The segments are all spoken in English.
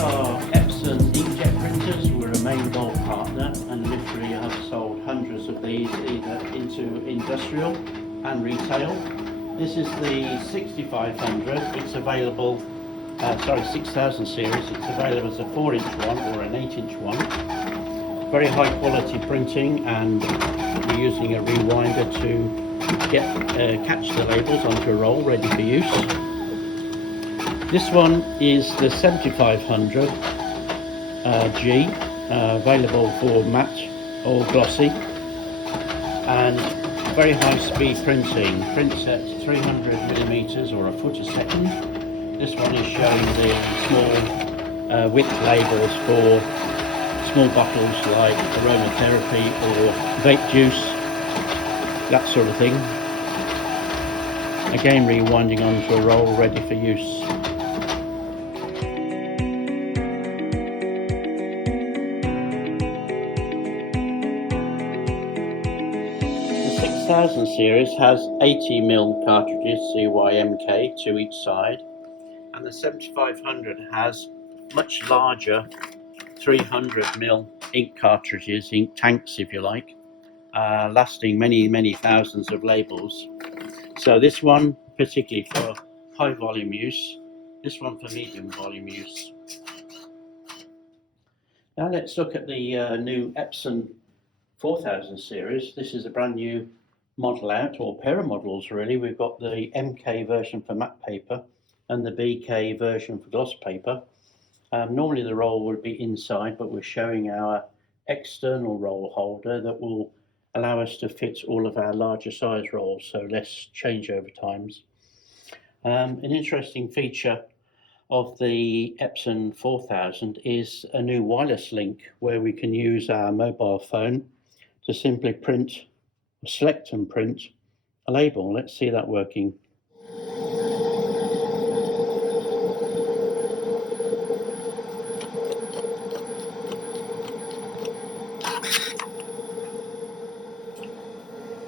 are Epson inkjet printers. We're a main gold partner and literally have sold hundreds of these either into industrial and retail. This is the 6500. It's available, 6000 series. It's available as a 4-inch one or an 8-inch one. Very high quality printing, and we're using a rewinder to catch the labels onto a roll ready for use. This one is the 7500 G, available for matte or glossy, and very high speed printing. Prints at 300mm or a foot a second. This one is showing the small width labels for small bottles like aromatherapy or vape juice, that sort of thing. Again, rewinding onto a roll ready for use. The 6000 series has 80mm cartridges, 𝐸-𝐚-K, to each side, and the 7500 has much larger 300mm ink cartridges, ink tanks if you like, lasting many thousands of labels. So this one particularly for high volume use, this one for medium volume use. Now let's look at the new Epson 4000 series. This is a brand new model out, or pair of models really. We've got the MK version for matte paper and the BK version for gloss paper. Normally the roll would be inside, but we're showing our external roll holder that will allow us to fit all of our larger size rolls, so less changeover times. An interesting feature of the Epson 4000 is a new wireless link where we can use our mobile phone to simply select and print a label. Let's see that working.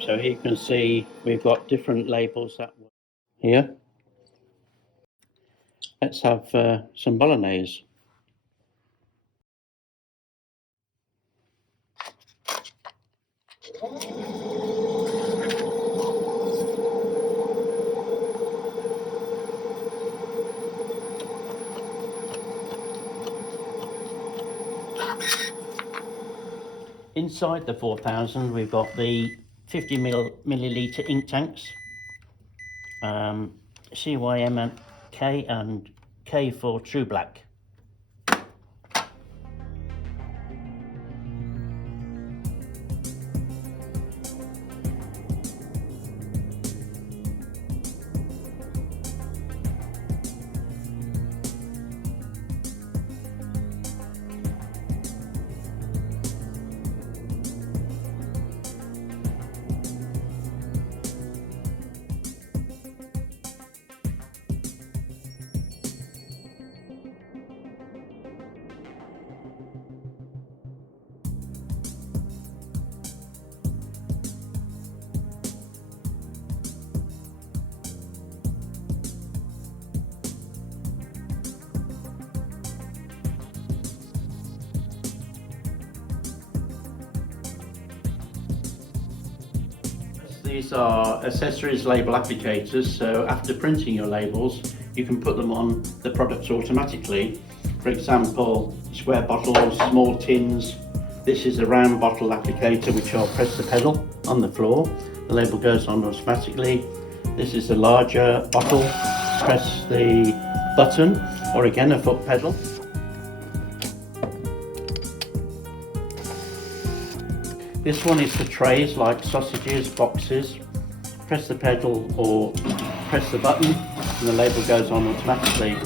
So here you can see we've got different labels that work here. Let's have some bolognese. Inside the 4000 we've got the 50ml ink tanks, 𝐸-𝐚-K and K for True Black. These are accessories label applicators, so after printing your labels you can put them on the products automatically. For example, square bottles, small tins. This is a round bottle applicator which I'll press the pedal on the floor. The label goes on automatically. This is a larger bottle. Press the button, or again a foot pedal. This one is for trays like sausages, boxes. Press the pedal or press the button and the label goes on automatically.